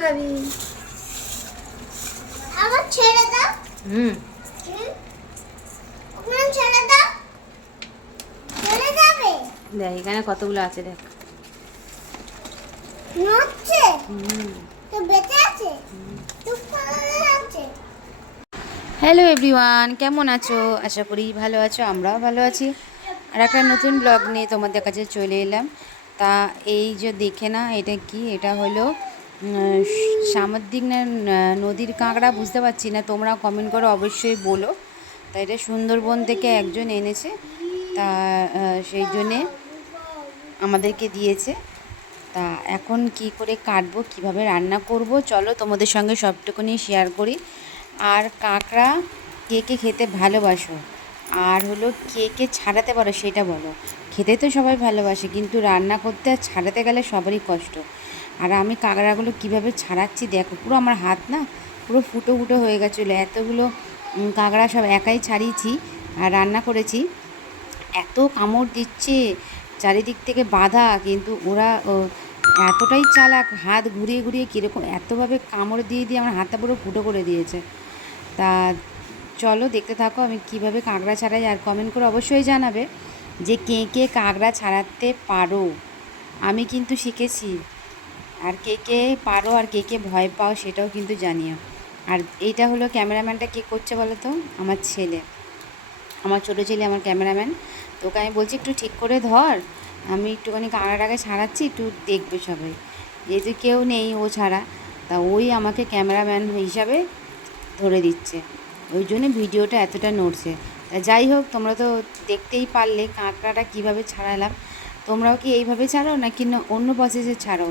খাবি আবার ছেড়ে দাও হুম দেখ এখানে কতগুলো আছে দেখ হ্যালো এভরিওয়ান, কেমন আছো? আশা করি ভালো আছো, আমরাও ভালো আছি। আর একটা নতুন ব্লগ নিয়ে তোমাদের কাছে চলে এলাম। তা এই যে দেখে না, এটা কি? এটা হলো সামুদ্রিক না নদীর কাঁকড়া, বুঝতে পারছি না, তোমরা কমেন্ট করে অবশ্যই বলো। তা এটা সুন্দরবন থেকে একজন এনেছে, তা সেই জন্যে আমাদেরকে দিয়েছে। তা এখন কি করে কাটবো, কীভাবে রান্না করব, চলো তোমাদের সঙ্গে সবটুকুনি শেয়ার করি। আর কাঁকড়া কে কে খেতে ভালোবাসো? আর হলো কে কে ছাড়াতে পারো সেটা বলো। খেতে তো সবাই ভালোবাসে, কিন্তু রান্না করতে আর ছাড়াতে গেলে সবারই কষ্ট। আর আমি কাঁকড়াগুলো কীভাবে ছাড়াচ্ছি দেখো, পুরো আমার হাত না পুরো ফুটো ফুটো হয়ে গেছিল। এতগুলো কাঁকড়া সব একাই ছাড়িয়েছি আর রান্না করেছি। এত কামড় দিচ্ছে, চারিদিক থেকে বাধা, কিন্তু ওরা এতটাই চালাক, হাত ঘুরিয়ে ঘুরিয়ে কীরকম এতভাবে কামড় দিয়ে দিয়ে আমার হাতটা পুরো ফুটো করে দিয়েছে। তা চলো দেখতে থাকো আমি কীভাবে কাঁকড়া ছাড়াই আর কমেন্ট করে অবশ্যই জানাবে যে কে কে কাঁকড়া ছাড়াতে পারো। আমি কিন্তু শিখেছি। আর কে কে পারো আর কে কে ভয় পাও সেটাও কিন্তু জানিও। আর এইটা হলো ক্যামেরাম্যানটা কে করছে বলো তো? আমার ছেলে। আমার ছোটো ছেলে, আমার ক্যামেরাম্যান। তো ওকে আমি বলছি একটু ঠিক করে ধর। আমি একটুখানি কানাডাকে ছাড়াচ্ছি, একটু দেখবে সবাই। যেহেতু কেউ নেই ও ছাড়া। তা ওই আমাকে ক্যামেরাম্যান হিসাবে ধরে দিচ্ছে। ওই জন্য ভিডিওটা এতটা নড়ছে। তা যাই হোক, তোমরা তো দেখতেই পারলে কাঁকড়াটা কীভাবে ছাড়ালাম। তোমরাও কি এইভাবে ছাড়ো নাকি না অন্য প্রসেসে ছাড়ো?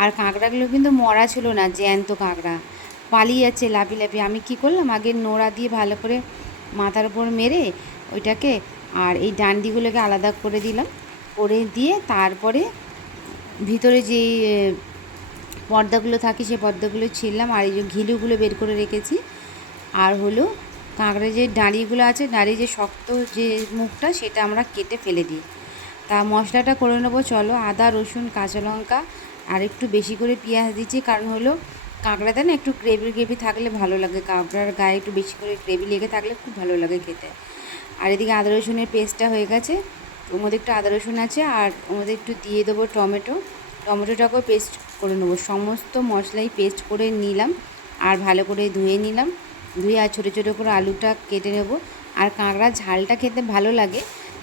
আর কাঁকড়াগুলো কিন্তু মরা ছিল না, জ্যান্ত কাঁকড়া। পালিয়ে যাচ্ছে লাফি লাফি। আমি কি করলাম? আগে নোড়া দিয়ে ভালো করে মাথার উপর মেরে ওইটাকে আর এই ডান্ডিগুলোকে আলাদা করে দিলাম। করে দিয়ে তারপরে ভিতরে যে পর্দাগুলো থাকে, সে পর্দাগুলো ছিললাম আর এই যে ঘিলুগুলো বের করে রেখেছি। আর হলো কাঁকড়ে যে দাঁড়িগুলো আছে দাঁড়ি যে শক্ত যে মুখটা, সেটা আমরা কেটে ফেলে দিই। তা মশলাটা করে নেব, চলো আদা, রসুন, কাঁচা লঙ্কা, আর একটু বেশি করে পেঁয়াজ দিচ্ছি। কারণ হলো কাঁকড়াতে না একটু গ্রেভি গ্রেভি থাকলে ভালো লাগে। কাঁকড়ার গায়ে একটু বেশি করে গ্রেভি লেগে থাকলে খুব ভালো লাগে খেতে। আর এদিকে আদা, রসুনের পেস্টটা হয়ে গেছে। ওর মধ্যে একটু আদা, রসুন আছে, আর ওর মধ্যে একটু দিয়ে দেবো টমেটো। টমেটোটাকেও পেস্ট করে নেব। সমস্ত মশলাই পেস্ট করে নিলাম, আর ভালো করে ধুয়ে নিলাম। ধুয়ে আর ছোটো ছোটো করে আলুটা কেটে নেব। আর কাঁকড়ার ঝালটা খেতে ভালো লাগে।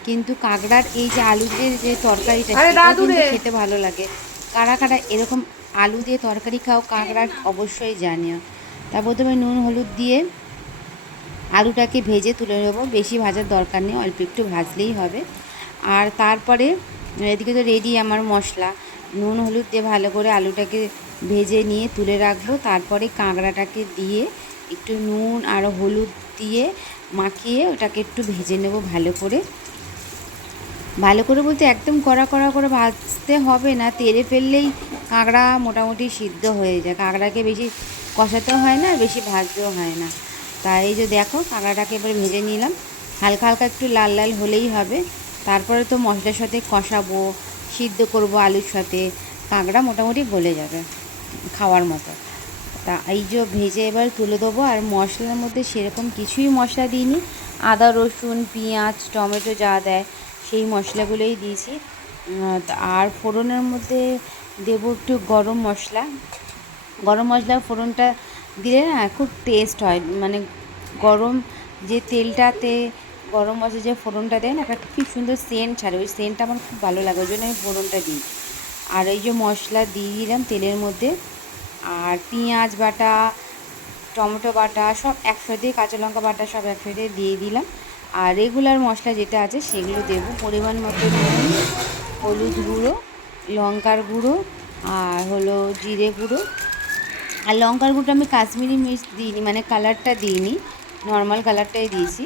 কিন্তু কাঁকড়ার এই যে আলু দিয়ে যে তরকারিটা সেটা কিন্তু খেতে ভালো লাগে। কারা কারা এরকম আলু দিয়ে তরকারি খাও কাঁকড়ার অবশ্যই জানিও। তা প্রথমে নুন হলুদ দিয়ে আলুটাকে ভেজে তুলে নেব। বেশি ভাজার দরকার নেই অল্প একটু ভাজলেই হবে। আর তারপরে এদিকে তো রেডি আমার মশলা। নুন হলুদ দিয়ে ভালো করে আলুটাকে ভেজে নিয়ে তুলে রাখব। তারপরে কাঁকড়াটাকে দিয়ে একটু নুন আর হলুদ দিয়ে মাখিয়ে ওটাকে একটু ভেজে নেব ভালো করে। ভালো করে বলতে একদম কড়া কড়া করে ভাজতে হবে না, তেলে ফেললেই কাঁকড়া মোটামুটি সিদ্ধ হয়ে যায়। কাঁকড়াকে বেশি কষাতেও হয় না আর বেশি ভাজতেও হয় না। তাই এই যে দেখো কাঁকড়াটাকে এবারে ভেজে নিলাম। হালকা হালকা একটু লাল লাল হলেই হবে। তারপরে তো মশলার সাথে কষাবো, সিদ্ধ করব আলুর সাথে, কাঁকড়া মোটামুটি গলে যাবে খাওয়ার মতো। তা এই যে ভেজে এবার তুলে দেবো, আর মশলার মধ্যে সেরকম কিছুই মশলা দিইনি। আদা, রসুন, পেঁয়াজ, টমেটো যা দেয়, সেই মশলাগুলোই দিয়েছি। আর ফোড়নের মধ্যে দেবো একটু গরম মশলা। গরম মশলা ফোড়নটা দিলে না খুব টেস্ট হয় মানে গরম যে তেলটাতে গরম মশলা যে ফোড়নটা দেয় না, একটা খুব সুন্দর সেন্ট ছাড়ে। ওই সেন্টটা আমার খুব ভালো লাগে, ওই জন্য আমি ফোড়নটা দিই। আর এই যে মশলা দিয়ে দিলাম তেলের মধ্যে আর পেঁয়াজ বাটা, টমেটো বাটা, সব একসাথে কাঁচা লঙ্কা বাটা সব একসাথে দিয়ে দিলাম। আর রেগুলার মশলা যেটা আছে সেগুলো দেবো। পরিমাণ মতো হলুদ গুঁড়ো, লঙ্কার গুঁড়ো, আর হলো জিরে গুঁড়ো। আর লঙ্কার গুঁড়োটা আমি কাশ্মীরি মির্চ দিইনি মানে কালারটা দিইনি। নর্মাল কালারটাই দিয়েছি।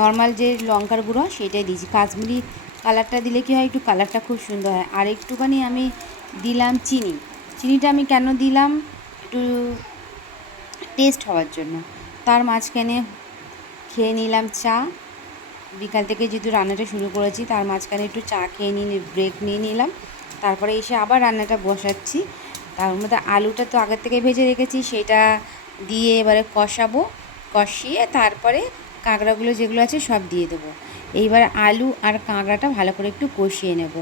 নর্মাল যে লঙ্কার গুঁড়ো সেটাই দিয়েছি। কাশ্মীরি কালারটা দিলে কি হয়, একটু কালারটা খুব সুন্দর হয়। আর একটুখানি আমি দিলাম চিনি। চিনিটা আমি কেন দিলাম একটু টেস্ট হওয়ার জন্য। তার মাঝখানে খেয়ে নিলাম চা। বিকাল থেকে যেহেতু রান্নাটা শুরু করেছি, তার মাঝখানে একটু চা খেয়ে নিয়ে ব্রেক নিয়ে নিলাম। তারপরে এসে আবার রান্নাটা বসাচ্ছি। তার মধ্যে আলুটা তো আগের থেকে ভেজে রেখেছি, সেটা দিয়ে এবারে কষাবো। কষিয়ে তারপরে কাঁকড়াগুলো যেগুলো আছে সব দিয়ে দেবো। এইবার আলু আর কাঁকড়াটা ভালো করে একটু কষিয়ে নেব।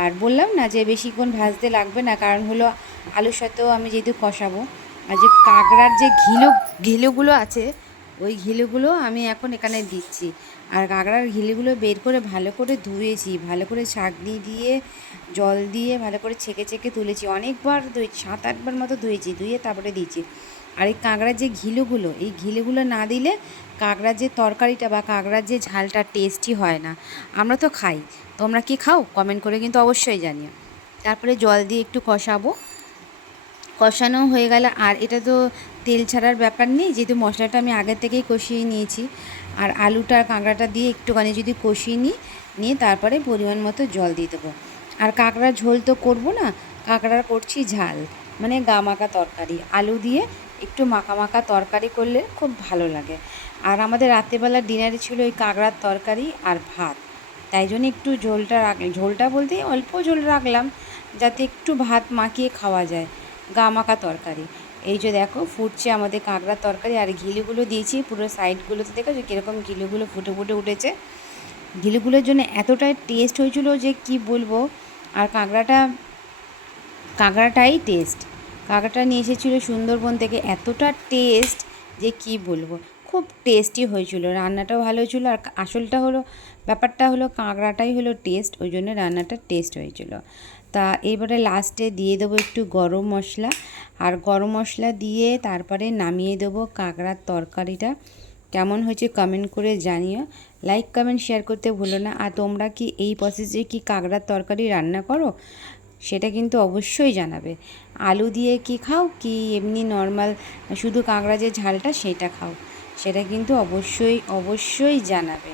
আর বললাম না যে বেশিক্ষণ ভাজতে লাগবে না, কারণ হলো আলুর সাথেও আমি যেহেতু কষাবো, আর যে কাঁকড়ার যে ঘিলো, ঘিলুগুলো আছে, ওই ঘিলুগুলো আমি এখন এখানে দিচ্ছি। আর কাঁকড়ার ঘিলুগুলো বের করে ভালো করে ধুয়েছি, ভালো করে ছাঁকনি দিয়ে, জল দিয়ে ভালো করে ছেঁকে ছেঁকে তুলেছি। অনেকবার ধুই সাত, আটবার মতো ধুয়েছি, ধুয়ে তারপরে দিয়েছি। আর এই কাঁকড়ার যে ঘিলুগুলো, এই ঘিলুগুলো না দিলে কাঁকড়ার যে তরকারিটা বা কাঁকড়ার যে ঝালটা টেস্টি হয় না। আমরা তো খাই। তোমরা কি খাও? কমেন্ট করে কিন্তু অবশ্যই জানিও। তারপরে জল দিয়ে একটু কষাবো। কষানো হয়ে গেল। আর এটা তো তেল ছাড়ার ব্যাপার নেই। যেহেতু মশলাটা আমি আগের থেকেই কষিয়ে নিয়েছি। আর আলুটা, কাঁকড়াটা দিয়ে একটুখানি যদি কষিয়ে নিই, নিয়ে তারপরে পরিমাণ মতো জল দিয়ে দেবো। আর কাঁকড়ার ঝোল তো করব না। কাঁকড়ার করছি ঝাল। মানে গা মাখা তরকারি। আলু দিয়ে একটু মাখা মাখা তরকারি করলে খুব ভালো লাগে। আর আমাদের রাত্রেবেলা ডিনারে ছিল ওই কাঁকড়ার তরকারি আর ভাত। তাই জন্য একটু ঝোলটা রাখ, ঝোলটা বলতে অল্প ঝোল রাখলাম যাতে একটু ভাত মাখিয়ে খাওয়া যায়। গা মাখা তরকারি। এই যে দেখো ফুটছে আমাদের কাঁকড়ার তরকারি আর ঘিলুগুলো দিয়েছি, পুরো সাইডগুলোতে দেখো যে কীরকম ঘিলুগুলো ফুটে ফুটে উঠেছে। ঘিলুগুলোর জন্য এতটাই টেস্ট হয়েছিল যে কি বলব? আর কাঁকড়াটা, কাঁকড়াটাই টেস্ট কাঁকড়াটা নিয়ে এসেছিল সুন্দরবন থেকে। এতটা টেস্ট যে কি বলব? খুব টেস্টি হয়েছিল। রান্নাটাও ভালো হয়েছিল আর আসলটা হলো, ব্যাপারটা হলো কাঁকড়াটাই হলো টেস্ট ওই জন্য রান্নাটা টেস্ট হয়েছিল। তা এবারে লাস্টে দিয়ে দেবো একটু গরম মশলা। আর গরম মশলা দিয়ে তারপরে নামিয়ে দেবো কাঁকড়ার তরকারিটা। কেমন হয়েছে কমেন্ট করে জানিও। লাইক কমেন্ট শেয়ার করতে ভুলো না। আর তোমরা কি এই প্রসেসে কি কাঁকড়ার তরকারি রান্না করো? সেটা কিন্তু অবশ্যই জানাবে। আলু দিয়ে কি খাও কি এমনি নর্মাল শুধু কাঁকড়া যে ঝালটা সেটা খাও, সেটা কিন্তু অবশ্যই অবশ্যই জানাবে।